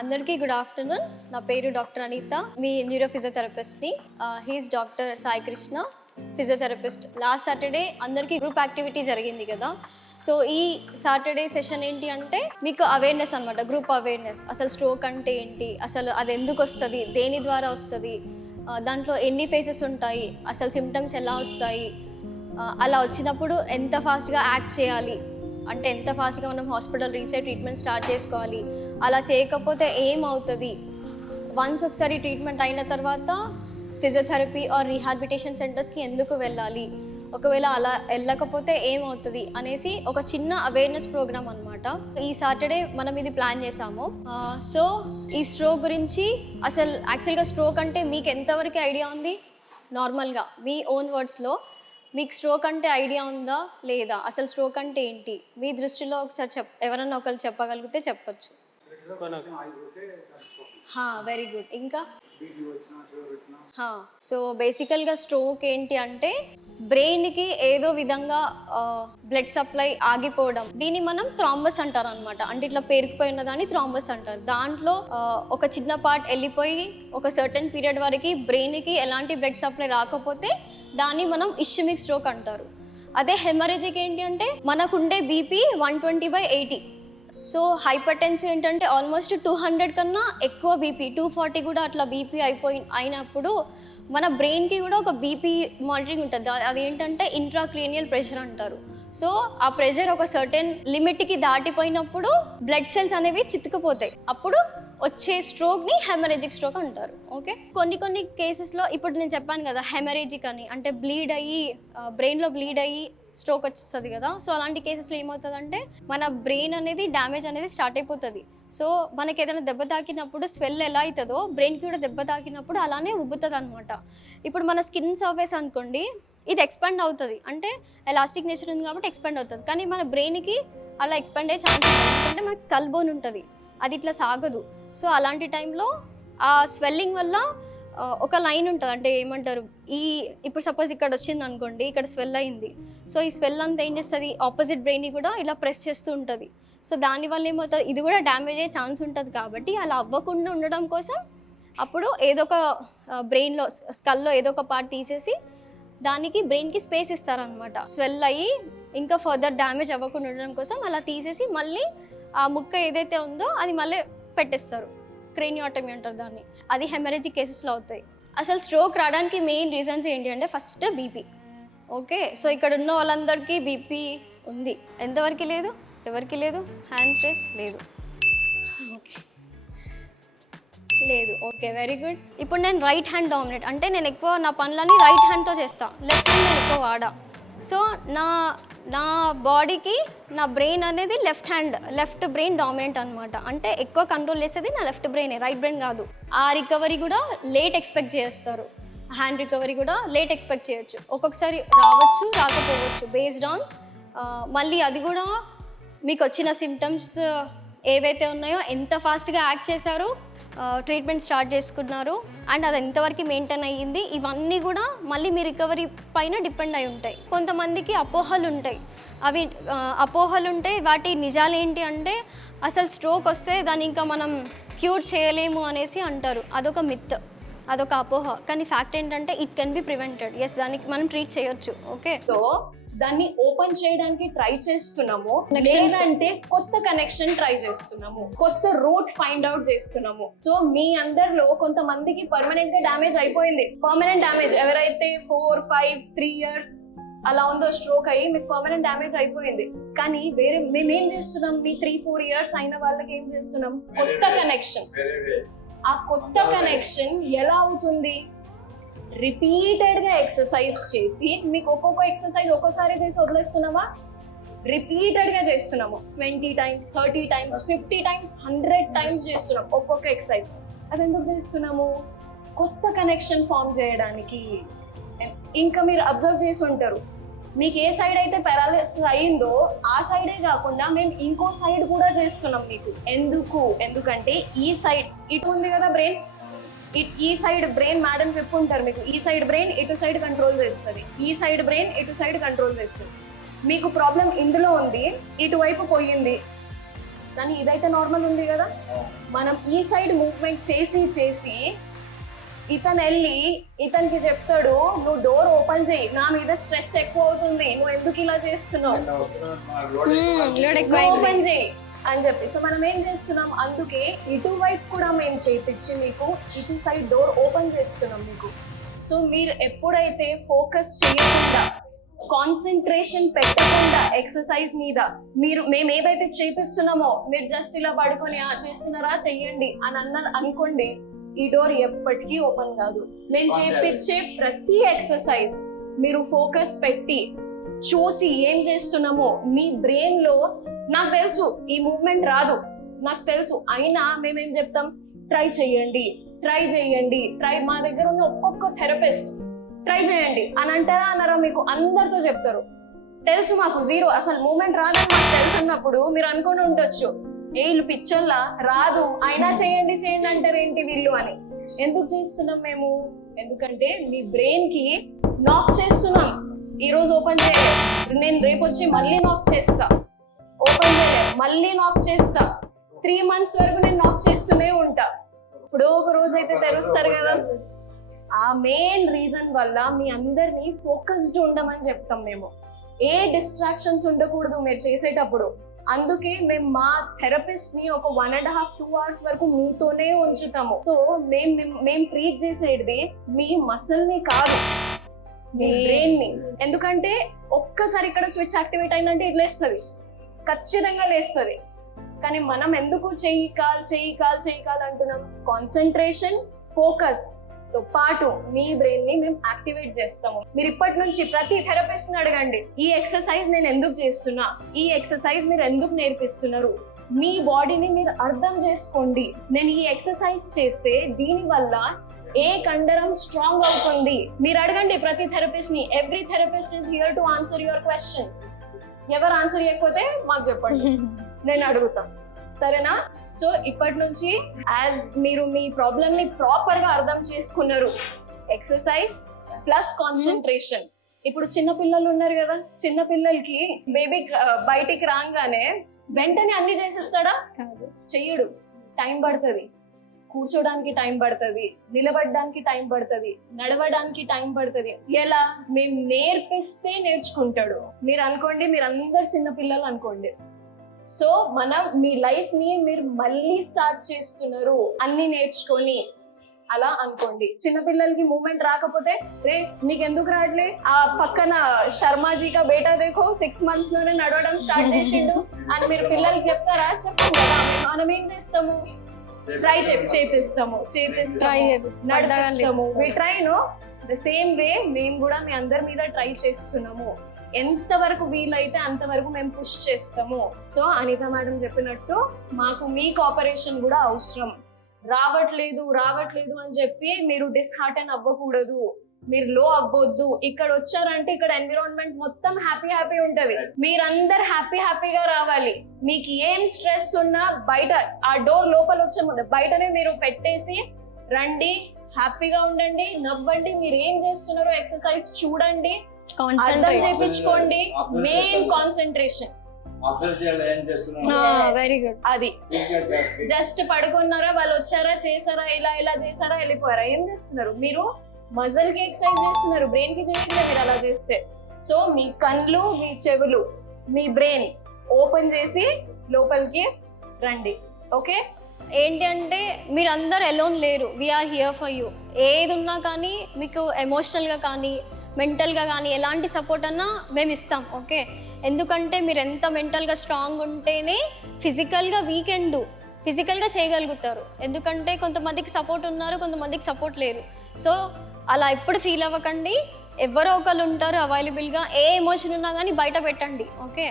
అందరికీ good afternoon. నా పేరు డాక్టర్ అనిత, మీ న్యూరో ఫిజియోథెరపిస్ట్ని. He's doctor Sai Krishna, physiotherapist. Last Saturday అందరికీ గ్రూప్ యాక్టివిటీ జరిగింది కదా. సో ఈ సాటర్డే సెషన్ ఏంటి అంటే మీకు అవేర్నెస్ అనమాట, గ్రూప్ అవేర్నెస్. అసలు స్ట్రోక్ అంటే ఏంటి, అసలు అది ఎందుకు వస్తుంది, దేని ద్వారా వస్తుంది, దాంట్లో ఎన్ని ఫేసెస్ ఉంటాయి, అసలు సిమ్టమ్స్ ఎలా వస్తాయి, అలా వచ్చినప్పుడు ఎంత ఫాస్ట్గా యాక్ట్ చేయాలి, అంటే ఎంత ఫాస్ట్గా మనం హాస్పిటల్ రీచ్ అయ్యి ట్రీట్మెంట్ స్టార్ట్ చేసుకోవాలి, అలా చేయకపోతే ఏమవుతుంది, వన్స్ ఒకసారి ట్రీట్మెంట్ అయిన తర్వాత ఫిజియోథెరపీ ఆర్ రీహాబిలిటేషన్ సెంటర్స్కి ఎందుకు వెళ్ళాలి, ఒకవేళ అలా వెళ్ళకపోతే ఏమవుతుంది అనేసి ఒక చిన్న అవేర్నెస్ ప్రోగ్రామ్ అనమాట. ఈ సాటర్డే మనం ఇది ప్లాన్ చేసాము. సో ఈ స్ట్రోక్ గురించి అసలు యాక్చువల్గా స్ట్రోక్ అంటే మీకు ఎంతవరకు ఐడియా ఉంది, నార్మల్గా మీ ఓన్ వర్డ్స్లో మీకు స్ట్రోక్ అంటే ఐడియా ఉందా లేదా, అసలు స్ట్రోక్ అంటే ఏంటి మీ దృష్టిలో ఒకసారి ఎవరన్నా ఒకరు చెప్పగలిగితే చెప్పచ్చు. Very good. ఇంకా సో బేసికల్గా స్ట్రోక్ ఏంటి అంటే బ్రెయిన్కి ఏదో విధంగా బ్లడ్ సప్లై ఆగిపోవడం, దీన్ని మనం థ్రాంబస్ అంటారు అనమాట. అంటే ఇట్లా పేరుకుపోయిన దాన్ని థ్రాంబస్ అంటారు. దాంట్లో ఒక చిన్న పార్ట్ వెళ్ళిపోయి ఒక సర్టెన్ పీరియడ్ వరకు బ్రెయిన్కి ఎలాంటి బ్లడ్ సప్లై రాకపోతే దాన్ని మనం ఇష్మిక్ స్ట్రోక్ అంటారు. అదే హెమరేజిక్ ఏంటి అంటే మనకుండే బీపీ 120/80. సో హైపర్ టెన్సివ్ ఏంటంటే ఆల్మోస్ట్ 200 కన్నా ఎక్కువ బీపీ, 240 కూడా అట్లా బీపీ అయినప్పుడు మన బ్రెయిన్కి కూడా ఒక బీపీ మానిటరింగ్ ఉంటుంది. అది ఏంటంటే ఇంట్రాక్రేనియల్ ప్రెషర్ అంటారు. సో ఆ ప్రెషర్ ఒక సర్టెన్ లిమిట్కి దాటిపోయినప్పుడు బ్లడ్ సెల్స్ అనేవి చితుకుపోతాయి. అప్పుడు వచ్చే స్ట్రోక్ని హెమరేజిక్ స్ట్రోక్ అంటారు. ఓకే, కొన్ని కేసెస్లో ఇప్పుడు నేను చెప్పాను కదా హెమరేజిక్ అని, అంటే బ్లీడ్ అయ్యి బ్రెయిన్లో బ్లీడ్ అయ్యి స్ట్రోక్ వచ్చేస్తుంది కదా. సో అలాంటి కేసెస్లో ఏమవుతుందంటే మన బ్రెయిన్ అనేది డ్యామేజ్ అనేది స్టార్ట్ అయిపోతుంది. సో మనకి ఏదైనా దెబ్బ తాకినప్పుడు స్వెల్ ఎలా అవుతుందో బ్రెయిన్కి కూడా దెబ్బ తాకినప్పుడు అలానే ఉబ్బుతుంది అనమాట. ఇప్పుడు మన స్కిన్ సర్ఫేస్ అనుకోండి, ఇది ఎక్స్పాండ్ అవుతుంది, అంటే ఎలాస్టిక్ నేచర్ ఉంది కాబట్టి ఎక్స్పాండ్ అవుతుంది. కానీ మన బ్రెయిన్కి అలా ఎక్స్పాండ్ అయ్యే ఛాన్స్ ఉంటుంది, ఎందుకంటే మనకి స్కల్ బోన్ ఉంటుంది, అది ఇట్లా సాగదు. సో అలాంటి టైంలో ఆ స్వెల్లింగ్ వల్ల ఒక లైన్ ఉంటుంది, అంటే ఏమంటారు, ఇప్పుడు సపోజ్ ఇక్కడ వచ్చింది అనుకోండి, ఇక్కడ స్వెల్ అయింది. సో ఈ స్వెల్ అంతా ఏం చేస్తుంది, ఆపోజిట్ బ్రెయిన్ని కూడా ఇలా ప్రెస్ చేస్తూ ఉంటుంది. సో దానివల్ల ఏమవుతుంది, ఇది కూడా డ్యామేజ్ అయ్యే ఛాన్స్ ఉంటుంది. కాబట్టి అలా అవ్వకుండా ఉండడం కోసం అప్పుడు ఏదో ఒక బ్రెయిన్లో స్కల్లో ఏదో ఒక పార్ట్ తీసేసి దానికి బ్రెయిన్కి స్పేస్ ఇస్తారనమాట. స్వెల్ అయ్యి ఇంకా ఫర్దర్ డ్యామేజ్ అవ్వకుండా ఉండడం కోసం అలా తీసేసి మళ్ళీ ఆ ముక్క ఏదైతే ఉందో అది మళ్ళీ పెట్టేస్తారు. క్రేనియోటమీ అంటారు దాన్ని. అది హెమరేజిక్ కేసెస్లో అవుతాయి. అసలు స్ట్రోక్ రావడానికి మెయిన్ రీజన్స్ ఏంటి అంటే ఫస్ట్ బీపీ. ఓకే, సో ఇక్కడ ఉన్న వాళ్ళందరికీ బీపీ ఉంది. ఎంతవరకు లేదు, ఎవరికి లేదు, హ్యాండ్స్ రేస్ లేదు. ఓకే, లేదు. Okay, very good. ఇప్పుడు నేను రైట్ హ్యాండ్ డామినేట్, అంటే నేను ఎక్కువ నా పనులన్నీ రైట్ హ్యాండ్తో చేస్తాను, లెఫ్ట్ హ్యాండ్ నేను ఎక్కువ వాడా. సో నా బాడీకి నా బ్రెయిన్ అనేది లెఫ్ట్ బ్రెయిన్ డామినెంట్ అనమాట. అంటే ఎక్కువ కంట్రోల్ చేసేది నా లెఫ్ట్ బ్రెయినే, రైట్ బ్రెయిన్ కాదు. ఆ రికవరీ కూడా లేట్ ఎక్స్పెక్ట్ చేస్తారు. హ్యాండ్ రికవరీ కూడా లేట్ ఎక్స్పెక్ట్ చేయొచ్చు. ఒక్కొక్కసారి రావచ్చు, రాకపోవచ్చు, బేస్డ్ ఆన్ మళ్ళీ అది కూడా మీకు వచ్చిన సిమ్టమ్స్ ఏవైతే ఉన్నాయో, ఎంత ఫాస్ట్గా యాక్ట్ చేశారు, ట్రీట్మెంట్ స్టార్ట్ చేసుకున్నారు, అండ్ అది ఎంతవరకు మెయింటైన్ అయ్యింది, ఇవన్నీ కూడా మళ్ళీ మీ రికవరీ పైన డిపెండ్ అయి ఉంటాయి. కొంతమందికి అపోహలు ఉంటాయి. వాటి నిజాలు ఏంటి అంటే అసలు స్ట్రోక్ వస్తే దాన్ని ఇంకా మనం క్యూర్ చేయలేము అనేసి అంటారు. అదొక మిత్, అదొక అపోహ. కానీ ఫ్యాక్ట్ ఏంటంటే it can be prevented. Yes, దానికి మనం ట్రీట్ చేయొచ్చు. ఓకే, సో దాన్ని ఓపెన్ చేయడానికి ట్రై చేస్తున్నాము, లేదంటే కొత్త కనెక్షన్ ట్రై చేస్తున్నాము, కొత్త రూట్ ఫైండ్ అవుట్ చేస్తున్నాము. సో మీ అందరిలో కొంతమందికి పర్మనెంట్ గా డ్యామేజ్ అయిపోయింది. పర్మనెంట్ డ్యామేజ్ ఎవరైతే 4, 5, 3 years అలా ఉందో స్ట్రోక్ అయ్యి మీకు పర్మనెంట్ డ్యామేజ్ అయిపోయింది. కానీ మేమేం చేస్తున్నాం, మీ 3-4 years అయిన వాళ్ళకి ఏం చేస్తున్నాం, కొత్త కనెక్షన్. ఆ కొత్త కనెక్షన్ ఎలా అవుతుంది, రిపీటెడ్గా ఎక్సర్సైజ్ చేసి, మీకు ఒక్కొక్క ఎక్సర్సైజ్ ఒక్కోసారి చేసి వదిలేస్తున్నామా, రిపీటెడ్గా చేస్తున్నాము. 20 times, 30 times, 50 times, 100 times చేస్తున్నాం ఒక్కొక్క ఎక్సర్సైజ్. అది ఎందుకు చేస్తున్నాము, కొత్త కనెక్షన్ ఫామ్ చేయడానికి. ఇంకా మీరు అబ్జర్వ్ చేసి ఉంటారు, మీకు ఏ సైడ్ అయితే పారాలిసిస్ అయిందో ఆ సైడే కాకుండా మేము ఇంకో సైడ్ కూడా చేస్తున్నాం మీకు. ఎందుకంటే ఈ సైడ్ ఇటు ఉంది కదా బ్రెయిన్, ఈ సైడ్ బ్రెయిన్ మేడం చెప్పుకుంటారు మీకు, ఈ సైడ్ బ్రెయిన్ ఇటు సైడ్ కంట్రోల్ చేస్తుంది, ఈ సైడ్ బ్రెయిన్ ఇటు సైడ్ కంట్రోల్ చేస్తుంది. మీకు ప్రాబ్లం ఇందులో ఉంది, ఇటువైపు పోయింది, కానీ ఇదైతే నార్మల్ ఉంది కదా. మనం ఈ సైడ్ మూవ్మెంట్ చేసి ఇతను వెళ్ళి ఇతనికి చెప్తాడు, నువ్వు డోర్ ఓపెన్ చేయి, నా మీద స్ట్రెస్ ఎక్కువ అవుతుంది, నువ్వు ఎందుకు ఇలా చేస్తున్నావు, ఓపెన్ చేయి అని చెప్పి. సో మనం ఏం చేస్తున్నాం, అందుకే ఇటువైపు కూడా మేము చేయించి మీకు ఇటు సైడ్ డోర్ ఓపెన్ చేస్తున్నాం మీకు. సో మీరు ఎప్పుడైతే ఫోకస్ చేయకుండా, కాన్సన్ట్రేషన్ పెట్టకుండా ఎక్సర్సైజ్ మీద, మేము ఏవైతే చేపిస్తున్నామో మీరు జస్ట్ ఇలా పడుకొని చేస్తున్నారా చెయ్యండి అని అనుకోండి, ఈ డోర్ ఎప్పటికీ ఓపెన్ కాదు. మేము చేపించే ప్రతి ఎక్సర్సైజ్ మీరు ఫోకస్ పెట్టి చూసి ఏం చేస్తున్నామో మీ బ్రెయిన్ లో, నాకు తెలుసు ఈ మూవ్మెంట్ రాదు నాకు తెలుసు, అయినా మేమేం చెప్తాం, ట్రై చేయండి. మా దగ్గర ఉన్న ఒక్కొక్క థెరపిస్ట్ ట్రై చేయండి అని అంటారా అన్నారా, మీకు అందరితో చెప్తారు. తెలుసు మాకు జీరో, అసలు మూమెంట్ రాదని మాకు తెలుసున్నప్పుడు మీరు అనుకుని ఉండొచ్చు, వీళ్ళు పిచ్చోళ్ళ రాదు అయినా చేయండి అంటారేంటి వీళ్ళు అని. ఎందుకు చేస్తున్నాం మేము, ఎందుకంటే మీ బ్రెయిన్ కి నాక్ చేస్తున్నాం. ఈ రోజు ఓపెన్ చేయలేదు, నేను రేపు వచ్చి మళ్ళీ నాక్ చేస్తా, ఓపెన్ చేయలేదు మళ్ళీ నాక్ చేస్తా, 3 months వరకు నేను నాక్ చేస్తూనే ఉంటా. ఇప్పుడు ఒక రోజు అయితే తెరుస్తారు కదా. ఆ మెయిన్ రీజన్ వల్ల మీ అందరినీ ఫోకస్డ్ ఉండమని చెప్తాం మేము. ఏ డిస్ట్రాక్షన్స్ ఉండకూడదు మీరు చేసేటప్పుడు. అందుకే మేము మా థెరపిస్ట్ ని ఒక 1.5-2 hours వరకు మీతోనే ఉంచుతాము. సో మేము ట్రీట్ చేసేది మీ మసిల్ ని కాదు, మీ బ్రెయిన్ ని. ఎందుకంటే ఒక్కసారి ఇక్కడ స్విచ్ యాక్టివేట్ అయిందంటే ఇది లేస్తుంది, ఖచ్చితంగా లేస్తుంది. కానీ మనం ఎందుకు చెయ్యి కాల్ అంటున్నాం, కాన్సన్ట్రేషన్ ఫోకస్ తో పాటు మీ బ్రెయిన్ ని మేము యాక్టివేట్ చేస్తాము. మీరు ఇప్పటి నుంచి ప్రతి థెరపిస్ట్ ని అడగండి, ఈ ఎక్సర్సైజ్ నేను ఎందుకు చేస్తున్నా, ఈ ఎక్సర్సైజ్ మీరు ఎందుకు నేర్పిస్తున్నారు, మీ బాడీని మీరు అర్థం చేసుకోండి. నేను ఈ ఎక్సర్సైజ్ చేస్తే దీని వల్ల ఏ కండరం స్ట్రాంగ్ అవుతుంది, మీరు అడగండి ప్రతి థెరపిస్ట్ ని. Every therapist is here to answer your questions. ఎవరు ఆన్సర్ చేయకపోతే మాకు చెప్పండి, నేను అడుగుతాం, సరేనా? సో ఇప్పటి నుంచి యాజ్ మీరు మీ ప్రాబ్లమ్ ని ప్రాపర్ గా అర్థం చేసుకున్నారు, ఎక్సర్సైజ్ ప్లస్ కాన్సన్ట్రేషన్. ఇప్పుడు చిన్న పిల్లలు ఉన్నారు కదా, చిన్న పిల్లలకి బేబీ బయటికి రాగానే వెంటనే అన్ని చేసేస్తాడా, కాదు, చెయ్యడు. టైం పడుతుంది, కూర్చోడానికి టైం పడుతుంది, నిలబడడానికి టైం పడుతుంది, నడవడానికి టైం పడుతుంది. ఎలా మేము నేర్పిస్తే నేర్చుకుంటాడు. మీరు అనుకోండి, మీరు అందరు చిన్న పిల్లలు అనుకోండి. సో మనం మీ లైఫ్ ని మీరు మళ్ళీ స్టార్ట్ చేస్తున్నారు అన్ని నేర్చుకొని, అలా అనుకోండి. చిన్నపిల్లలకి మూమెంట్ రాకపోతే, రే నీకెందుకు రావట్లే, ఆ పక్కన శర్మాజీగా బేటా దేఖో 6 months లోనే నడవడం స్టార్ట్ చేసిండు అని మీరు పిల్లలకి చెప్తారా? చెప్పండి కదా. మనం ఏం చేస్తాము, ట్రై చేపిస్తాము, నడిపిస్తాము. We try no the same way మేము కూడా మీ అందరి మీద ట్రై చేస్తున్నాము. ఎంతవరకు వీలైతే అంతవరకు మేము పుష్ చేస్తాము. సో అనిత మేడం చెప్పినట్టు మాకు మీ కోఆపరేషన్ కూడా అవసరం. రావట్లేదు అని చెప్పి మీరు డిస్హార్టన్ అవ్వకూడదు, మీరు లో అవ్వద్దు. ఇక్కడ వచ్చారంటే ఇక్కడ ఎన్విరాన్మెంట్ మొత్తం హ్యాపీ ఉంటది, మీరందరు హ్యాపీగా రావాలి. మీకు ఏం స్ట్రెస్ ఉన్నా బయట ఆ డోర్ లోపల వచ్చే ముందు బయటనే మీరు పెట్టేసి రండి, హ్యాపీగా ఉండండి, నవ్వండి. మీరు ఏం చేస్తున్నారో ఎక్సర్సైజ్ చూడండి, అర్థం చేయించుకోండి. Main concentration. Very good. అది జస్ట్ పడుకున్నారా, వాళ్ళు వచ్చారా, చేసారా, ఇలా చేసారా, వెళ్ళిపోయారా, ఏం చేస్తున్నారు? మీరు మజిల్ కి ఎక్సర్సైజ్ చేస్తున్నారు, బ్రెయిన్ కి చేయట్లేదు మీరు అలా చేస్తే. సో మీ కళ్ళు, మీ చెవులు, మీ బ్రెయిన్ ఓపెన్ చేసి లోపలికి రండి. ఓకే, ఏంటి అంటే మీరందరూ ఎలోన్ లేరు, వీఆర్ హియర్ ఫర్ యూ. ఏది ఉన్నా కానీ మీకు ఎమోషనల్గా కానీ మెంటల్గా కానీ ఎలాంటి సపోర్ట్ అన్నా మేము ఇస్తాం. ఓకే, ఎందుకంటే మీరు ఎంత మెంటల్గా స్ట్రాంగ్ ఉంటేనే ఫిజికల్గా వీకెండ్ ఫిజికల్గా చేయగలుగుతారు. ఎందుకంటే కొంతమందికి సపోర్ట్ ఉన్నారు, కొంతమందికి సపోర్ట్ లేరు. సో అలా ఎప్పుడు ఫీల్ అవ్వకండి, ఎవరో ఒకళ్ళు ఉంటారు అవైలబుల్గా. ఏ ఎమోషన్ ఉన్నా కానీ బయట పెట్టండి. ఓకే.